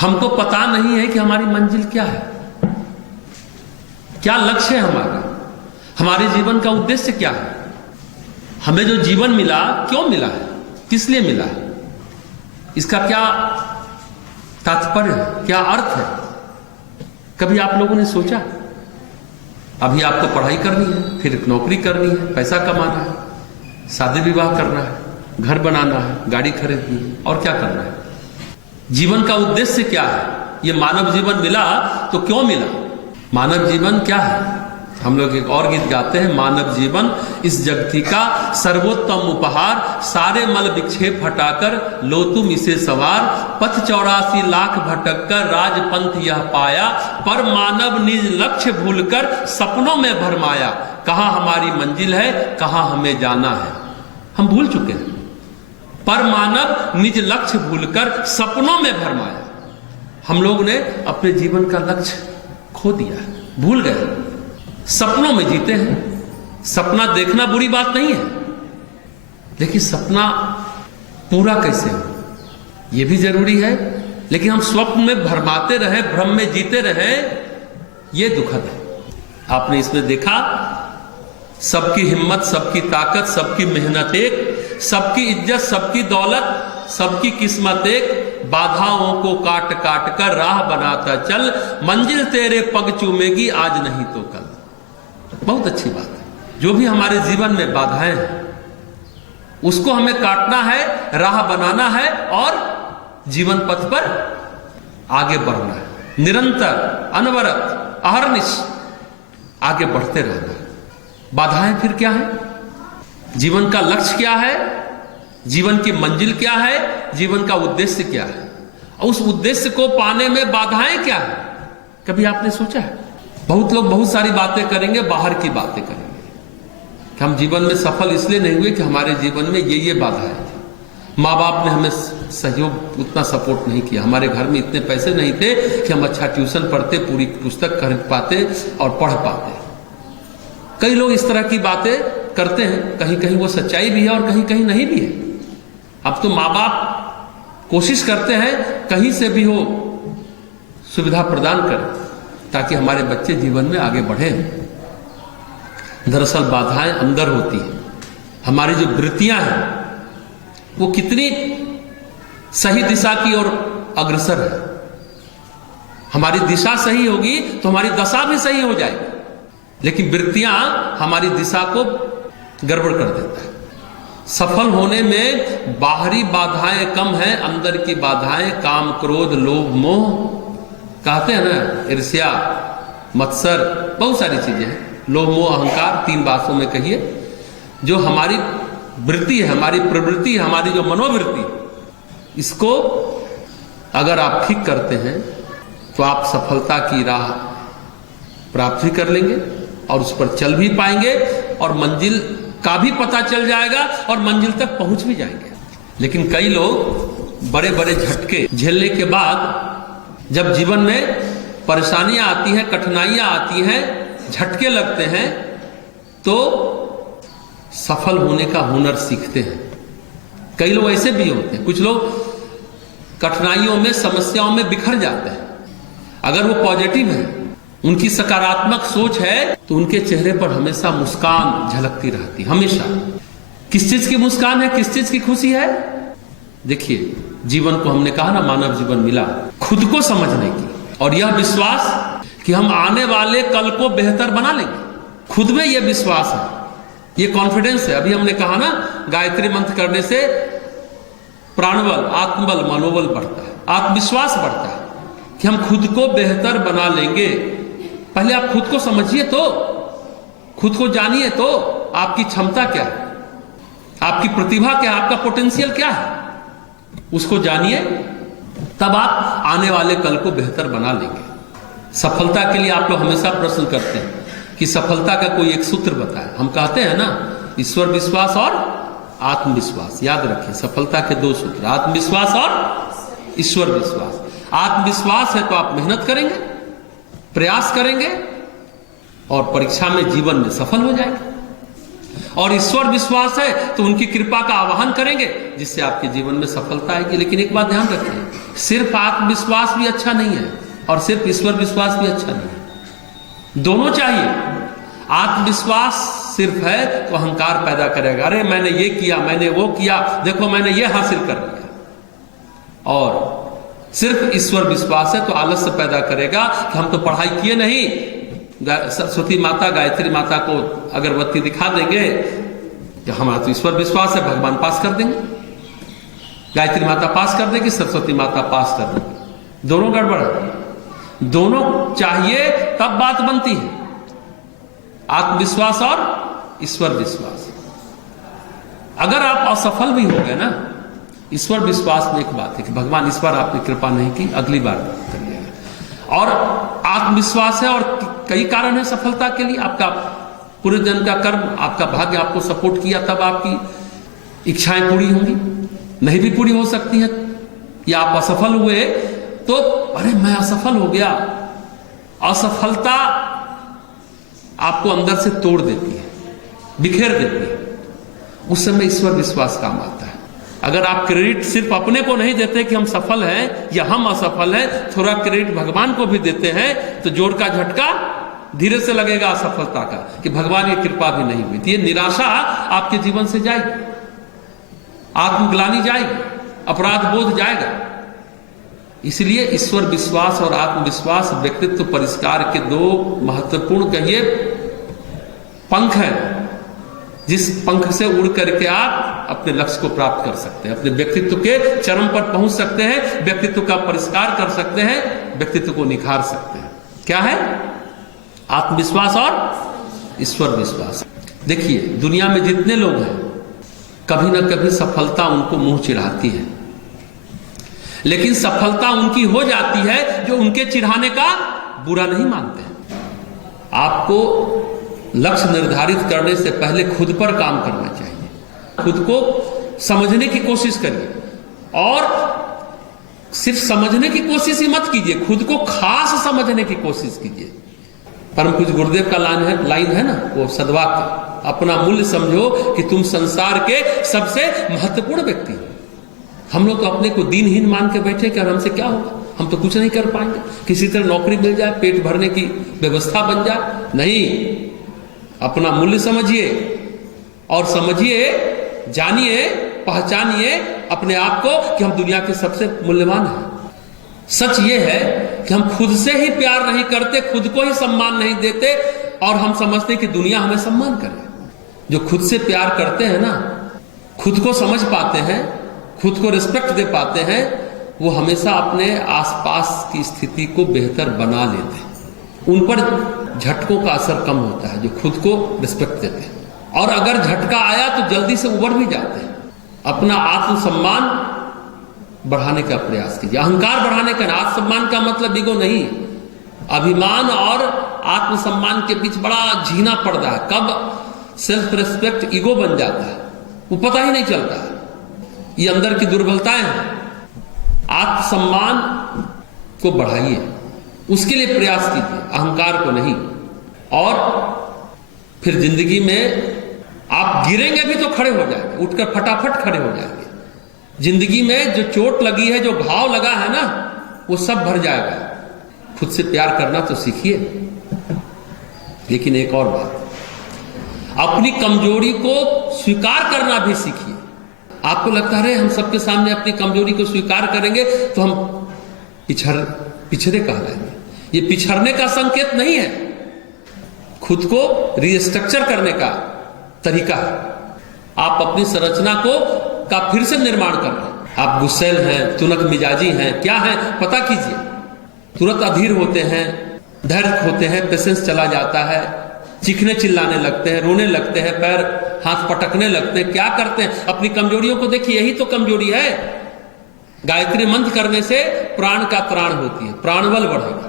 हमको पता नहीं है कि हमारी मंजिल क्या है, क्या लक्ष्य है हमारा, हमारे जीवन का उद्देश्य क्या है, हमें जो जीवन मिला क्यों मिला है, किस लिए मिला है, इसका क्या तात्पर्य है, क्या अर्थ है। कभी आप लोगों ने सोचा? अभी आपको पढ़ाई करनी है, फिर नौकरी करनी है, पैसा कमाना है, शादी विवाह करना है, घर बनाना है, गाड़ी खरीदनी है, और क्या करना है। जीवन का उद्देश्य क्या है? ये मानव जीवन मिला तो क्यों मिला? मानव जीवन क्या है? हम लोग एक और गीत गाते हैं, मानव जीवन इस जगती का सर्वोत्तम उपहार, सारे मल विक्षेप हटाकर लो तुम इसे सवार, पथ 84 लाख भटक कर राजपंथ यह पाया, पर मानव निज लक्ष्य भूलकर सपनों में भरमाया, कहां हमारी मंजिल है, कहां हमें जाना है, हम भूल चुके हैं। पर मानव निज लक्ष्य भूलकर सपनों में भरमाया, हम लोग ने अपने जीवन का लक्ष्य खो दिया, भूल गए, सपनों में जीते हैं। सपना देखना बुरी बात नहीं है, लेकिन सपना पूरा कैसे हो यह भी जरूरी है। लेकिन हम स्वप्न में भरमाते रहे, भ्रम में जीते रहे, यह दुखद है। आपने इसमें देखा, सबकी हिम्मत, सबकी ताकत, सबकी मेहनत एक, सबकी इज्जत, सबकी दौलत, सबकी किस्मत एक, बाधाओं को काट काट कर राह बनाता चल, मंजिल तेरे पग चूमेगी आज नहीं तो कल। बहुत अच्छी बात है। जो भी हमारे जीवन में बाधाएं हैं उसको हमें काटना है, राह बनाना है और जीवन पथ पर आगे बढ़ना है, निरंतर अनवरत अहर्निश आगे बढ़ते रहना है। बाधाएं फिर क्या है? जीवन का लक्ष्य क्या है, जीवन की मंजिल क्या है, जीवन का उद्देश्य क्या है, और उस उद्देश्य को पाने में बाधाएं क्या है? कभी आपने सोचा है? बहुत लोग बहुत सारी बातें करेंगे, बाहर की बातें करेंगे कि हम जीवन में सफल इसलिए नहीं हुए कि हमारे जीवन में ये बाधाएं थी, माँ बाप ने हमें सहयोग उतना सपोर्ट नहीं किया, हमारे घर में इतने पैसे नहीं थे कि हम अच्छा ट्यूशन पढ़ते, पूरी पुस्तक खरीद पाते और पढ़ पाते। कई लोग इस तरह की बातें करते हैं, कहीं कहीं वो सच्चाई भी है और कहीं कहीं नहीं भी है। अब तो माँ बाप कोशिश करते हैं कहीं से भी हो सुविधा प्रदान करें ताकि हमारे बच्चे जीवन में आगे बढ़े। दरअसल बाधाएं अंदर होती हैं, हमारी जो वृत्तियां हैं वो कितनी सही दिशा की ओर अग्रसर है। हमारी दिशा सही होगी तो हमारी दशा भी सही हो जाएगी, लेकिन वृत्तियां हमारी दिशा को गड़बड़ कर देता है। सफल होने में बाहरी बाधाएं कम हैं, अंदर की बाधाएं काम, क्रोध, लोभ, मोह, कहते हैं ना, ईर्ष्या, मत्सर, बहुत सारी चीजें हैं। लोभ, मोह, अहंकार, 3 बातों में कहिए, जो हमारी वृत्ति है, हमारी प्रवृत्ति है, हमारी जो मनोवृत्ति, इसको अगर आप ठीक करते हैं तो आप सफलता की राह प्राप्त भी कर लेंगे और उस पर चल भी पाएंगे और मंजिल का भी पता चल जाएगा और मंजिल तक पहुंच भी जाएंगे। लेकिन कई लोग बड़े बड़े झटके झेलने के बाद, जब जीवन में परेशानियां आती हैं, कठिनाइयां आती हैं, झटके लगते हैं, तो सफल होने का हुनर सीखते हैं। कई लोग ऐसे भी होते हैं, कुछ लोग कठिनाइयों में, समस्याओं में बिखर जाते हैं। अगर वो पॉजिटिव है, उनकी सकारात्मक सोच है, तो उनके चेहरे पर हमेशा मुस्कान झलकती रहती, हमेशा। किस चीज की मुस्कान है, किस चीज की खुशी है? देखिए, जीवन को हमने कहा ना, मानव जीवन मिला खुद को समझने की और यह विश्वास कि हम आने वाले कल को बेहतर बना लेंगे। खुद में यह विश्वास है, यह कॉन्फिडेंस है। अभी हमने कहा ना, गायत्री मंत्र करने से प्राणबल, आत्मबल, मनोबल बढ़ता है, आत्मविश्वास बढ़ता है कि हम खुद को बेहतर बना लेंगे। पहले आप खुद को समझिए, तो खुद को जानिए, तो आपकी क्षमता क्या है, आपकी प्रतिभा क्या है, आपका पोटेंशियल क्या है, उसको जानिए, तब आप आने वाले कल को बेहतर बना लेंगे। सफलता के लिए आप लोग हमेशा प्रश्न करते हैं कि सफलता का कोई एक सूत्र बताएं। हम कहते हैं ना, ईश्वर विश्वास और आत्मविश्वास। याद रखिए, सफलता के 2 सूत्र, आत्मविश्वास और ईश्वर विश्वास। आत्मविश्वास है तो आप मेहनत करेंगे, प्रयास करेंगे और परीक्षा में, जीवन में सफल हो जाएंगे। और ईश्वर विश्वास है तो उनकी कृपा का आवाहन करेंगे, जिससे आपके जीवन में सफलता आएगी। लेकिन एक बात ध्यान रखिए, सिर्फ आत्मविश्वास भी अच्छा नहीं है और सिर्फ ईश्वर विश्वास भी अच्छा नहीं है, दोनों चाहिए। आत्मविश्वास सिर्फ है तो अहंकार पैदा करेगा, अरे मैंने ये किया, मैंने वो किया, देखो मैंने ये हासिल कर लिया। और सिर्फ ईश्वर विश्वास है तो आलस्य पैदा करेगा कि हम तो पढ़ाई किए नहीं, सरस्वती माता गायत्री माता को अगरबत्ती दिखा देंगे कि हमारा तो ईश्वर विश्वास है, भगवान पास कर देंगे, गायत्री माता पास कर देगी, सरस्वती माता पास कर देंगे। दोनों गड़बड़ है, दोनों चाहिए तब बात बनती है, आत्मविश्वास और ईश्वर विश्वास। अगर आप असफल भी हो गए ना, ईश्वर विश्वास में एक बात है कि भगवान इस बार आपने कृपा नहीं की, अगली बार कर लिया। और आत्मविश्वास है और कई कारण है सफलता के लिए, आपका पूरे जन्म का कर्म, आपका भाग्य आपको सपोर्ट किया, तब आपकी इच्छाएं पूरी होंगी, नहीं भी पूरी हो सकती हैं। या आप असफल हुए तो अरे मैं असफल हो गया, असफलता आपको अंदर से तोड़ देती है, बिखेर देती है, उस समय ईश्वर विश्वास काम आता है। अगर आप क्रेडिट सिर्फ अपने को नहीं देते कि हम सफल हैं या हम असफल हैं, थोड़ा क्रेडिट भगवान को भी देते हैं, तो जोड़ का झटका धीरे से लगेगा असफलता का कि भगवान की कृपा भी नहीं हुई, तो ये निराशा आपके जीवन से जाएगी, आत्मग्लानि जाएगी, अपराध बोध जाएगा। इसलिए ईश्वर विश्वास और आत्मविश्वास व्यक्तित्व परिष्कार के दो महत्वपूर्ण कहिए पंख हैं, जिस पंख से उड़ करके आप अपने लक्ष्य को प्राप्त कर सकते हैं, अपने व्यक्तित्व के चरम पर पहुंच सकते हैं, व्यक्तित्व का परिष्कार कर सकते हैं, व्यक्तित्व को निखार सकते हैं। क्या है? आत्मविश्वास और ईश्वर विश्वास। देखिए दुनिया में जितने लोग हैं, कभी ना कभी सफलता उनको मुंह चिढ़ाती है, लेकिन सफलता उनकी हो जाती है जो उनके चिढ़ाने का बुरा नहीं मानते हैं। आपको लक्ष्य निर्धारित करने से पहले खुद पर काम करना चाहिए, खुद को समझने की कोशिश करिए, और सिर्फ समझने की कोशिश ही मत कीजिए, खुद को खास समझने की कोशिश कीजिए। परम पूज्य गुरुदेव का लाइन है ना, वो सद्वाक्य, अपना मूल्य समझो कि तुम संसार के सबसे महत्वपूर्ण व्यक्ति हो। हम लोग तो अपने को दीनहीन मान के बैठे कि हमसे क्या होगा, हम तो कुछ नहीं कर पाएंगे, किसी तरह नौकरी मिल जाए, पेट भरने की व्यवस्था बन जाए। नहीं, अपना मूल्य समझिए और समझिए, जानिए, पहचानिए अपने आप को कि हम दुनिया के सबसे मूल्यवान हैं। सच ये है कि हम खुद से ही प्यार नहीं करते, खुद को ही सम्मान नहीं देते, और हम समझते कि दुनिया हमें सम्मान करे। जो खुद से प्यार करते हैं ना, खुद को समझ पाते हैं, खुद को रिस्पेक्ट दे पाते हैं, वो हमेशा अपने आसपास की स्थिति को बेहतर बना लेते हैं। उन पर झटकों का असर कम होता है जो खुद को रिस्पेक्ट देते हैं, और अगर झटका आया तो जल्दी से उबर भी जाते हैं। अपना आत्मसम्मान बढ़ाने का प्रयास कीजिए, अहंकार बढ़ाने का। आत्मसम्मान का मतलब ईगो नहीं, अभिमान और आत्मसम्मान के बीच बड़ा झीना पर्दा है। कब सेल्फ रिस्पेक्ट ईगो बन जाता है वो पता ही नहीं चलता है। ये अंदर की दुर्बलताएं हैं। आत्मसम्मान को बढ़ाइए, उसके लिए प्रयास कीजिए, अहंकार को नहीं। और फिर जिंदगी में आप गिरेंगे भी तो खड़े हो जाएंगे, उठकर फटाफट खड़े हो जाएंगे। जिंदगी में जो चोट लगी है, जो घाव लगा है ना, वो सब भर जाएगा। खुद से प्यार करना तो सीखिए। लेकिन एक और बात, अपनी कमजोरी को स्वीकार करना भी सीखिए। आपको लगता है हम सबके सामने अपनी कमजोरी को स्वीकार करेंगे तो हम पिछड़े कहलाएंगे। ये पिछड़ने का संकेत नहीं है, खुद को रिस्ट्रक्चर करने का तरीका है। आप अपनी संरचना का फिर से निर्माण कर रहे हैं। आप गुस्सैल हैं, तुनक मिजाजी हैं, क्या है पता कीजिए। तुरंत अधीर होते हैं, धैर्य होते हैं, पेशेंस चला जाता है, चीखने चिल्लाने लगते हैं, रोने लगते हैं, पैर हाथ पटकने लगते हैं। क्या करते हैं? अपनी कमजोरियों को देखिए, यही तो कमजोरी है। गायत्री मंत्र करने से प्राण का त्राण होती है, प्राणबल बढ़ेगा,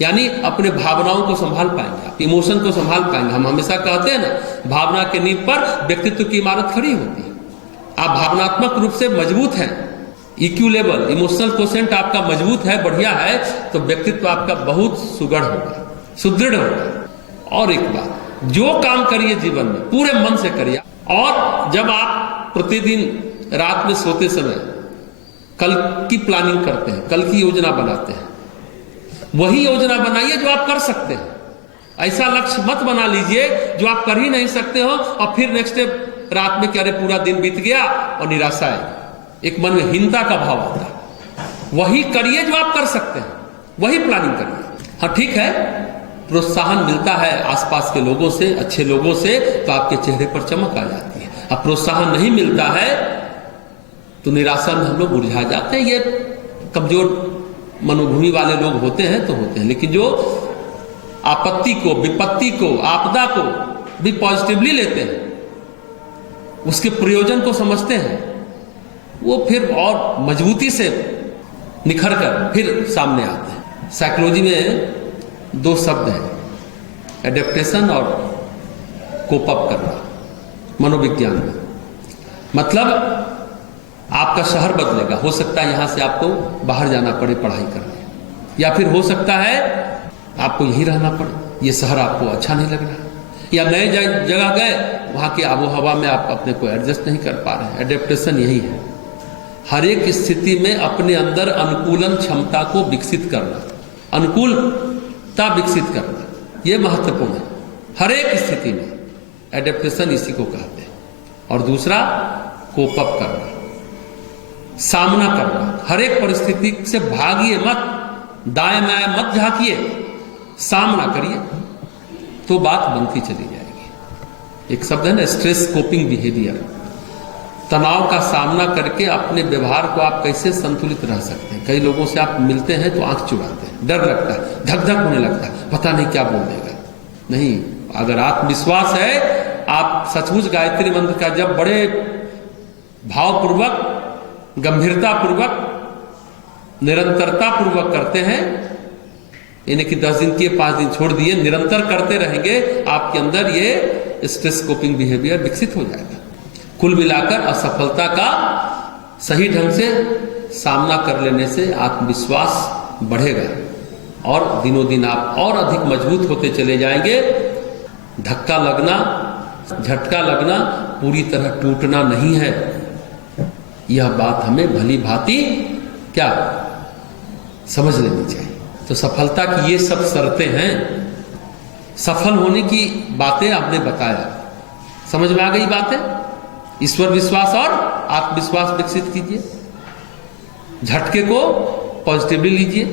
यानी अपने भावनाओं को संभाल पाएंगे, आप इमोशन को संभाल पाएंगे। हम हमेशा कहते हैं ना, भावना के नींव पर व्यक्तित्व की इमारत खड़ी होती है। आप भावनात्मक रूप से मजबूत हैं, EQ लेवल, इमोशनल कोशेंट आपका मजबूत है, बढ़िया है, तो व्यक्तित्व आपका बहुत सुगढ़ होगा, सुदृढ़ होगा। और एक बात, जो काम करिए जीवन में पूरे मन से करिए। और जब आप प्रतिदिन रात में सोते समय कल की प्लानिंग करते हैं, कल की योजना बनाते हैं, वही योजना बनाइए जो आप कर सकते हैं। ऐसा लक्ष्य मत बना लीजिए जो आप कर ही नहीं सकते हो और फिर नेक्स्ट डे रात में क्या पूरा दिन बीत गया और निराशा आएगी, एक मन में हीनता का भाव आता है। वही करिए जो आप कर सकते हैं, वही प्लानिंग करिए। हाँ ठीक है, प्रोत्साहन मिलता है आसपास के लोगों से, अच्छे लोगों से, तो आपके चेहरे पर चमक आ जाती है। अब प्रोत्साहन नहीं मिलता है तो निराशा में हम लोग मुरझा जाते हैं। ये कमजोर मनोभूमि वाले लोग होते हैं तो होते हैं, लेकिन जो आपत्ति को, विपत्ति को, आपदा को भी पॉजिटिवली लेते हैं, उसके प्रयोजन को समझते हैं, वो फिर और मजबूती से निखर कर फिर सामने आते हैं। साइकोलॉजी में 2 शब्द हैं, एडेप्टेशन और कोप अप करना। मनोविज्ञान में मतलब आपका शहर बदलेगा, हो सकता है यहां से आपको बाहर जाना पड़े पढ़ाई करने, या फिर हो सकता है आपको यहीं रहना पड़े, ये शहर आपको अच्छा नहीं लग रहा, या नए जगह गए, वहां की आबो हवा में आप अपने को एडजस्ट नहीं कर पा रहे हैं। एडेप्टेशन यही है, हर एक स्थिति में अपने अंदर अनुकूलन क्षमता को विकसित करना, अनुकूलता विकसित करना, यह महत्वपूर्ण है हर एक स्थिति में। एडेप्टेशन इसी को कहते हैं। और दूसरा कोप अप करना, सामना करना। हर एक परिस्थिति से भागिए मत, दाएं बाएं मत झांकिए, सामना करिए तो बात बनती चली जाएगी। एक शब्द है ना, स्ट्रेस कोपिंग बिहेवियर। तनाव का सामना करके अपने व्यवहार को आप कैसे संतुलित रह सकते हैं। कई लोगों से आप मिलते हैं तो आंख चुराते हैं, डर लगता है, धक धक होने लगता है, पता नहीं क्या बोल देगा। नहीं, अगर आत्मविश्वास है, आप सचमुच गायत्री मंत्र का जब बड़े भावपूर्वक, गंभीरता पूर्वक, निरंतरता पूर्वक करते हैं, यानी कि 10 दिन किए 5 दिन छोड़ दिए, निरंतर करते रहेंगे, आपके अंदर ये स्ट्रेस कोपिंग बिहेवियर विकसित हो जाएगा। कुल मिलाकर असफलता का सही ढंग से सामना कर लेने से आत्मविश्वास बढ़ेगा और दिनों दिन आप और अधिक मजबूत होते चले जाएंगे। धक्का लगना, झटका लगना, पूरी तरह टूटना नहीं है, यह बात हमें भली भांति क्या समझ लेनी चाहिए। तो सफलता की ये सब शर्तें हैं। सफल होने की बातें आपने बताया, समझ में आ गई बातें। ईश्वर विश्वास और आत्मविश्वास विकसित कीजिए, झटके को पॉजिटिवली लीजिए,